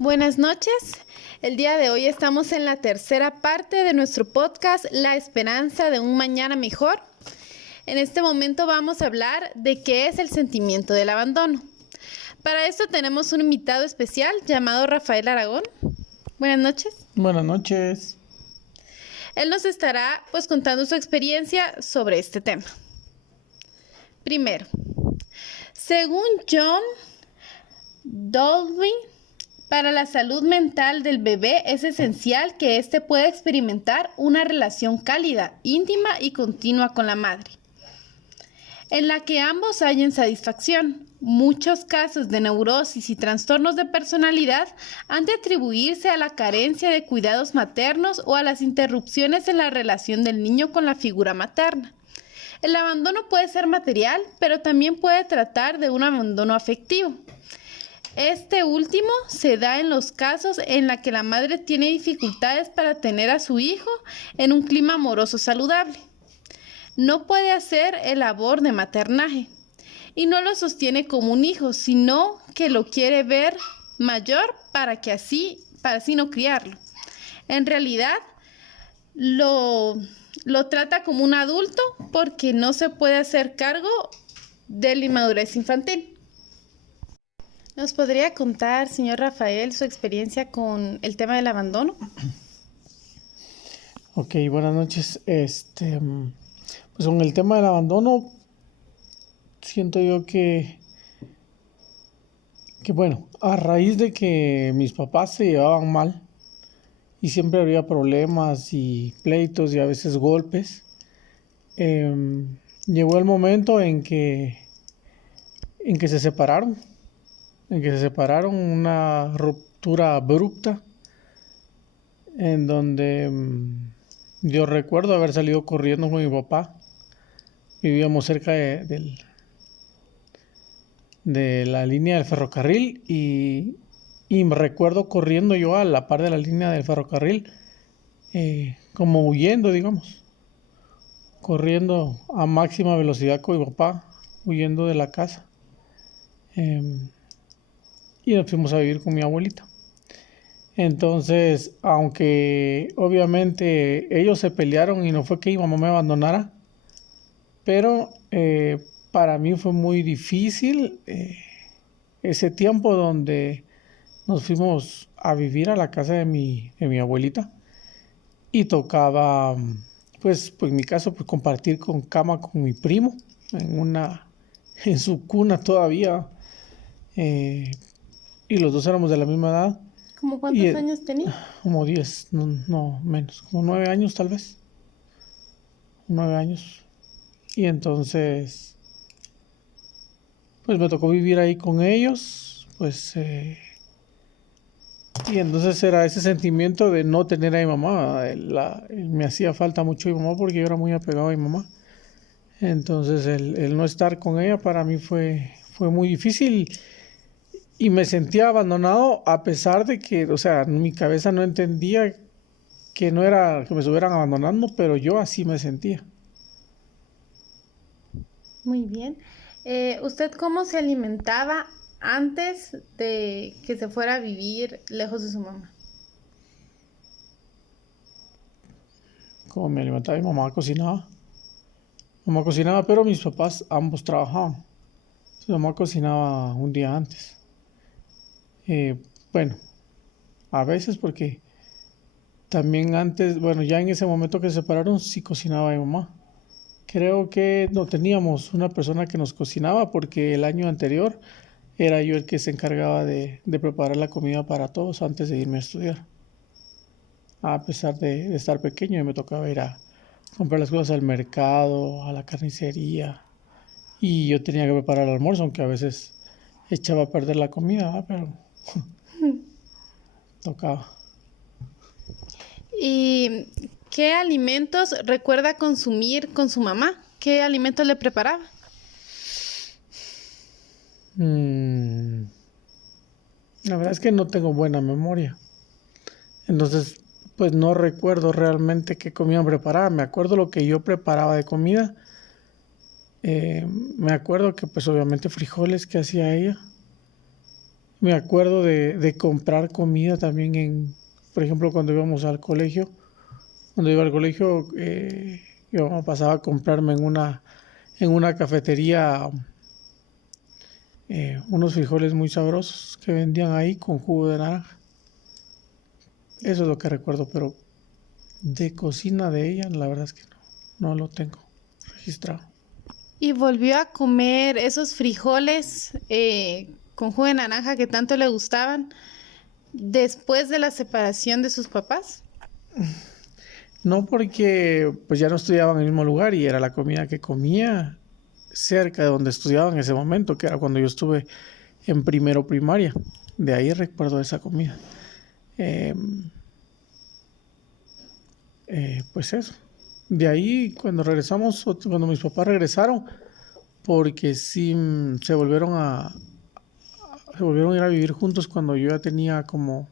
Buenas noches. El día de hoy estamos en la tercera parte de nuestro podcast, La esperanza de un mañana mejor. En este momento vamos a hablar de qué es el sentimiento del abandono. Para esto tenemos un invitado especial llamado Rafael Aragón. Buenas noches. Buenas noches. Él nos estará contando su experiencia sobre este tema. Primero, según John Dowling, para la salud mental del bebé es esencial que éste pueda experimentar una relación cálida, íntima y continua con la madre, en la que ambos hallen satisfacción. Muchos casos de neurosis y trastornos de personalidad han de atribuirse a la carencia de cuidados maternos o a las interrupciones en la relación del niño con la figura materna. El abandono puede ser material, pero también puede tratar de un abandono afectivo. Este último se da en los casos en los que la madre tiene dificultades para tener a su hijo en un clima amoroso saludable. No puede hacer el labor de maternaje y no lo sostiene como un hijo, sino que lo quiere ver mayor para así no criarlo. En realidad, lo trata como un adulto porque no se puede hacer cargo de la inmadurez infantil. ¿Nos podría contar, señor Rafael, su experiencia con el tema del abandono? Ok, buenas noches. Pues con el tema del abandono, siento yo que bueno, a raíz de que mis papás se llevaban mal y siempre había problemas y pleitos y a veces golpes, llegó el momento en que se separaron. Una ruptura abrupta, en donde yo recuerdo haber salido corriendo con mi papá. Vivíamos cerca de la línea del ferrocarril y me recuerdo corriendo yo a la par de la línea del ferrocarril, como huyendo, digamos, corriendo a máxima velocidad con mi papá, huyendo de la casa. Y nos fuimos a vivir con mi abuelita. Entonces, aunque obviamente ellos se pelearon y no fue que mi mamá me abandonara, pero para mí fue muy difícil ese tiempo donde nos fuimos a vivir a la casa de mi abuelita y tocaba, pues en mi caso, pues compartir con cama con mi primo en su cuna todavía. Y los dos éramos de la misma edad. ¿Cómo cuántos años tenía? Como 10, no menos, como 9 años tal vez. 9 años. Y entonces, pues me tocó vivir ahí con ellos, y entonces era ese sentimiento de no tener a mi mamá. Me hacía falta mucho mi mamá porque yo era muy apegado a mi mamá. Entonces el no estar con ella para mí fue muy difícil. Y me sentía abandonado a pesar de que, mi cabeza no entendía que no era que me estuvieran abandonando, pero yo así me sentía. Muy bien. ¿Usted cómo se alimentaba antes de que se fuera a vivir lejos de su mamá? Como me alimentaba, mi mamá cocinaba. Mi mamá cocinaba, pero mis papás ambos trabajaban. Mi mamá cocinaba un día antes. Bueno, a veces porque también antes, ya en ese momento que se separaron, sí cocinaba mi mamá. Creo que no teníamos una persona que nos cocinaba porque el año anterior era yo el que se encargaba de preparar la comida para todos antes de irme a estudiar. A pesar de estar pequeño, me tocaba ir a comprar las cosas al mercado, a la carnicería, y yo tenía que preparar el almuerzo, aunque a veces echaba a perder la comida, pero tocaba. ¿Y qué alimentos recuerda consumir con su mamá? ¿Qué alimentos le preparaba? La verdad es que no tengo buena memoria. Entonces, pues no recuerdo realmente qué comida preparaba. Me acuerdo lo que yo preparaba de comida. Me acuerdo que pues obviamente frijoles que hacía ella. Me acuerdo de comprar comida también por ejemplo, cuando íbamos al colegio. Cuando iba al colegio, yo me pasaba a comprarme en una cafetería unos frijoles muy sabrosos que vendían ahí con jugo de naranja. Eso es lo que recuerdo, pero de cocina de ella, la verdad es que no lo tengo registrado. ¿Y volvió a comer esos frijoles con jugo de naranja que tanto le gustaban después de la separación de sus papás? No, porque pues ya no estudiaba en el mismo lugar y era la comida que comía cerca de donde estudiaba en ese momento, que era cuando yo estuve en primero primaria. De ahí recuerdo esa comida. Eh, pues eso. De ahí cuando regresamos, cuando mis papás regresaron, porque sí se volvieron a ir a vivir juntos cuando yo ya tenía como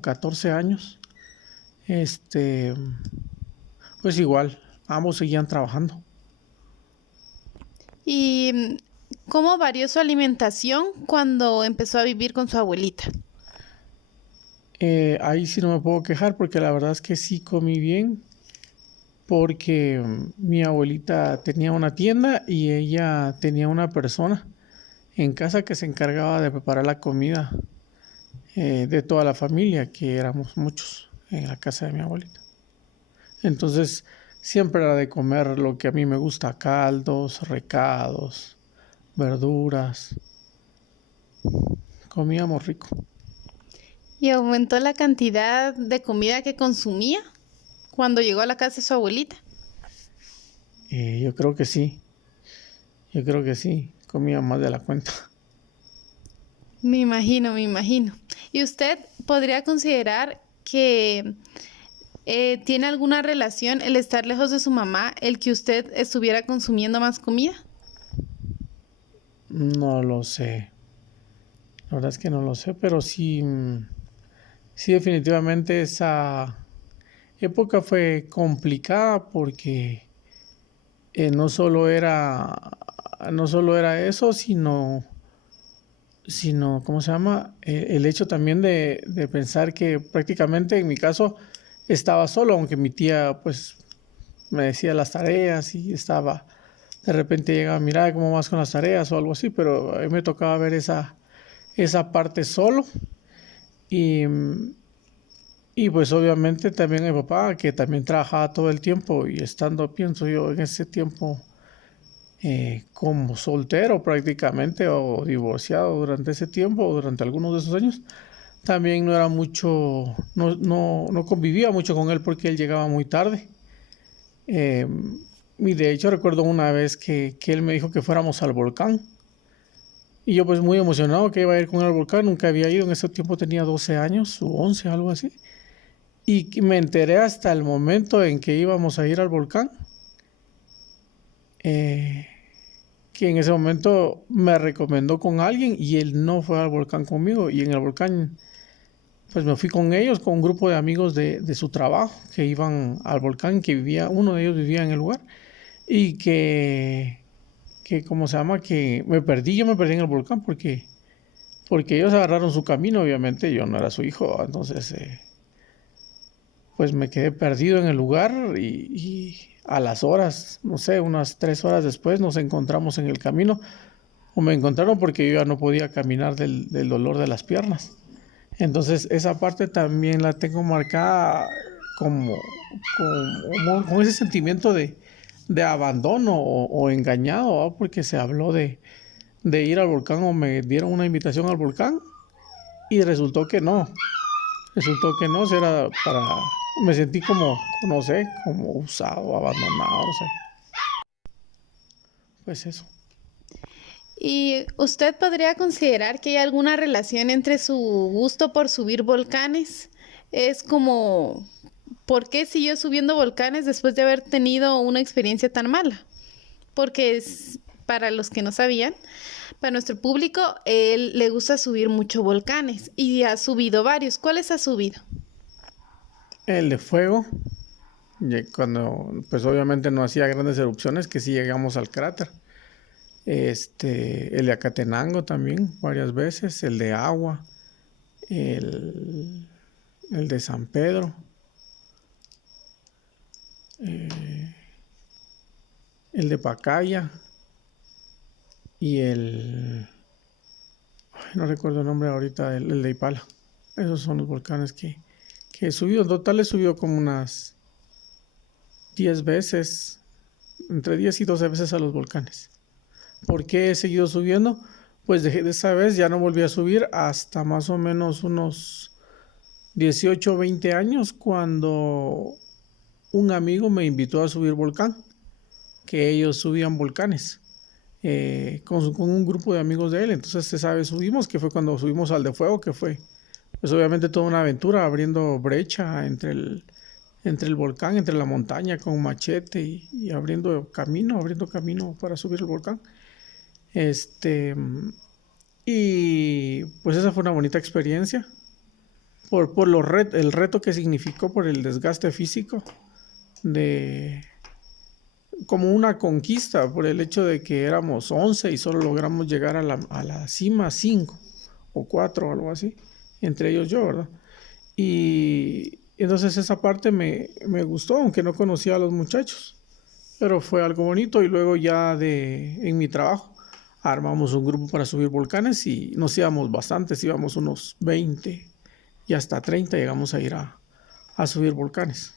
14 años. Este, pues igual, ambos seguían trabajando. ¿Y cómo varió su alimentación cuando empezó a vivir con su abuelita? Ahí sí no me puedo quejar porque la verdad es que sí comí bien porque mi abuelita tenía una tienda y ella tenía una persona en casa que se encargaba de preparar la comida de toda la familia, que éramos muchos en la casa de mi abuelita. Entonces siempre era de comer lo que a mí me gusta, caldos, recados, verduras. Comíamos rico. ¿Y aumentó la cantidad de comida que consumía cuando llegó a la casa de su abuelita? Yo creo que sí, yo creo que sí, comía más de la cuenta. Me imagino, me imagino. ¿Y usted podría considerar que tiene alguna relación el estar lejos de su mamá, el que usted estuviera consumiendo más comida? No lo sé, la verdad es que no lo sé, pero sí, sí definitivamente esa época fue complicada porque no solo era eso, sino, ¿cómo se llama? El hecho también de pensar que prácticamente en mi caso estaba solo, aunque mi tía pues me decía las tareas y de repente llegaba, mira cómo vas con las tareas o algo así, pero a mí me tocaba ver esa parte solo y, y pues obviamente también mi papá que también trabajaba todo el tiempo y estando, pienso yo, en ese tiempo como soltero prácticamente o divorciado durante ese tiempo o durante algunos de esos años, también no era mucho, no convivía mucho con él porque él llegaba muy tarde. Eh, y de hecho recuerdo una vez que él me dijo que fuéramos al volcán. Y yo pues muy emocionado que iba a ir con él al volcán, nunca había ido, en ese tiempo tenía 12 años o 11, algo así. Y que me enteré hasta el momento en que íbamos a ir al volcán, eh, que en ese momento me recomendó con alguien y él no fue al volcán conmigo. Y en el volcán pues me fui con ellos, con un grupo de amigos de su trabajo que iban al volcán, uno de ellos vivía en el lugar y ¿cómo se llama? Que yo me perdí en el volcán porque ellos agarraron su camino, obviamente yo no era su hijo, entonces pues me quedé perdido en el lugar y a las horas, no sé, unas 3 horas después nos encontramos en el camino, o me encontraron porque yo ya no podía caminar del dolor de las piernas. Entonces esa parte también la tengo marcada como, con ese sentimiento de abandono o engañado, ¿va? Porque se habló de ir al volcán o me dieron una invitación al volcán y resultó que no, me sentí como, no sé, como usado, abandonado, no sé, pues eso. ¿Y usted podría considerar que hay alguna relación entre su gusto por subir volcanes? Es como, ¿por qué siguió subiendo volcanes después de haber tenido una experiencia tan mala? Porque para los que no sabían, para nuestro público, él le gusta subir mucho volcanes y ha subido varios. ¿Cuáles ha subido? El de fuego, cuando pues obviamente no hacía grandes erupciones, que sí llegamos al cráter. el de Acatenango también, varias veces, el de Agua, el, el de San Pedro, eh, el de Pacaya y no recuerdo el nombre ahorita, el de Ipala. Esos son los volcanes que he subido. En total he subido como unas 10 veces, entre 10 y 12 veces a los volcanes. ¿Por qué he seguido subiendo? Pues de esa vez ya no volví a subir hasta más o menos unos 18 o 20 años, cuando un amigo me invitó a subir volcán, que ellos subían volcanes con un grupo de amigos de él. Entonces, se sabe, subimos, que fue cuando subimos al de Fuego, que fue pues obviamente toda una aventura, abriendo brecha entre el volcán, entre la montaña con machete y abriendo camino para subir el volcán. Y pues esa fue una bonita experiencia por el reto que significó, por el desgaste físico, como una conquista, por el hecho de que éramos 11 y solo logramos llegar a la cima 5 o 4, algo así, entre ellos yo, ¿verdad? Y entonces esa parte me gustó, aunque no conocía a los muchachos, pero fue algo bonito. Y luego ya en mi trabajo armamos un grupo para subir volcanes y nos íbamos bastantes, íbamos unos 20 y hasta 30 llegamos a ir a subir volcanes.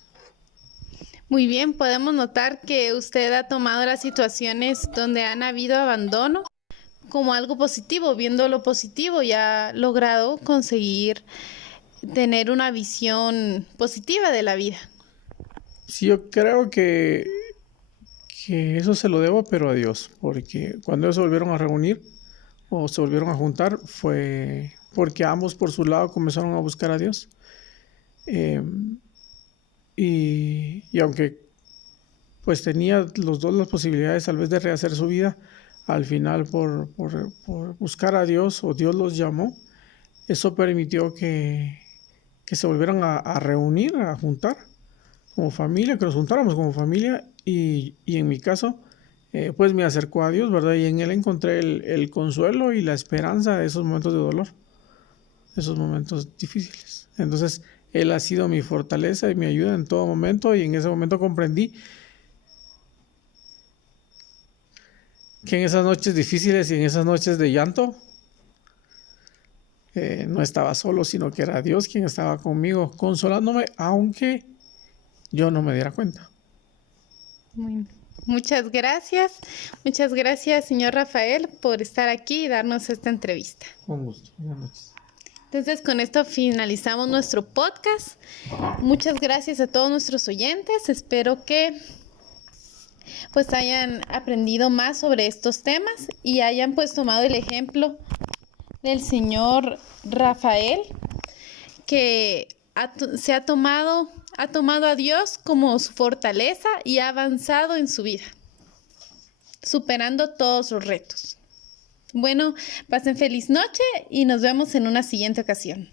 Muy bien, podemos notar que usted ha tomado las situaciones donde han habido abandono como algo positivo, viendo lo positivo, y ha logrado conseguir tener una visión positiva de la vida. Sí, yo creo que eso se lo debo, pero a Dios, porque cuando ellos se volvieron a reunir o se volvieron a juntar, fue porque ambos por su lado comenzaron a buscar a Dios. Y aunque pues tenía los dos las posibilidades tal vez de rehacer su vida, al final por buscar a Dios, o Dios los llamó, eso permitió que se volvieran a reunir, a juntar como familia, que nos juntáramos como familia. Y en mi caso, pues me acercó a Dios, ¿verdad? Y en Él encontré el consuelo y la esperanza de esos momentos de dolor, de esos momentos difíciles. Entonces, Él ha sido mi fortaleza y mi ayuda en todo momento, y en ese momento comprendí que en esas noches difíciles y en esas noches de llanto, no estaba solo, sino que era Dios quien estaba conmigo, consolándome, aunque yo no me diera cuenta. Muchas gracias, señor Rafael, por estar aquí y darnos esta entrevista. Con gusto. Buenas noches. Entonces, con esto finalizamos nuestro podcast. Muchas gracias a todos nuestros oyentes. Espero que pues hayan aprendido más sobre estos temas y hayan pues tomado el ejemplo del señor Rafael, que ha tomado a Dios como su fortaleza y ha avanzado en su vida, superando todos los retos. Bueno, pasen feliz noche y nos vemos en una siguiente ocasión.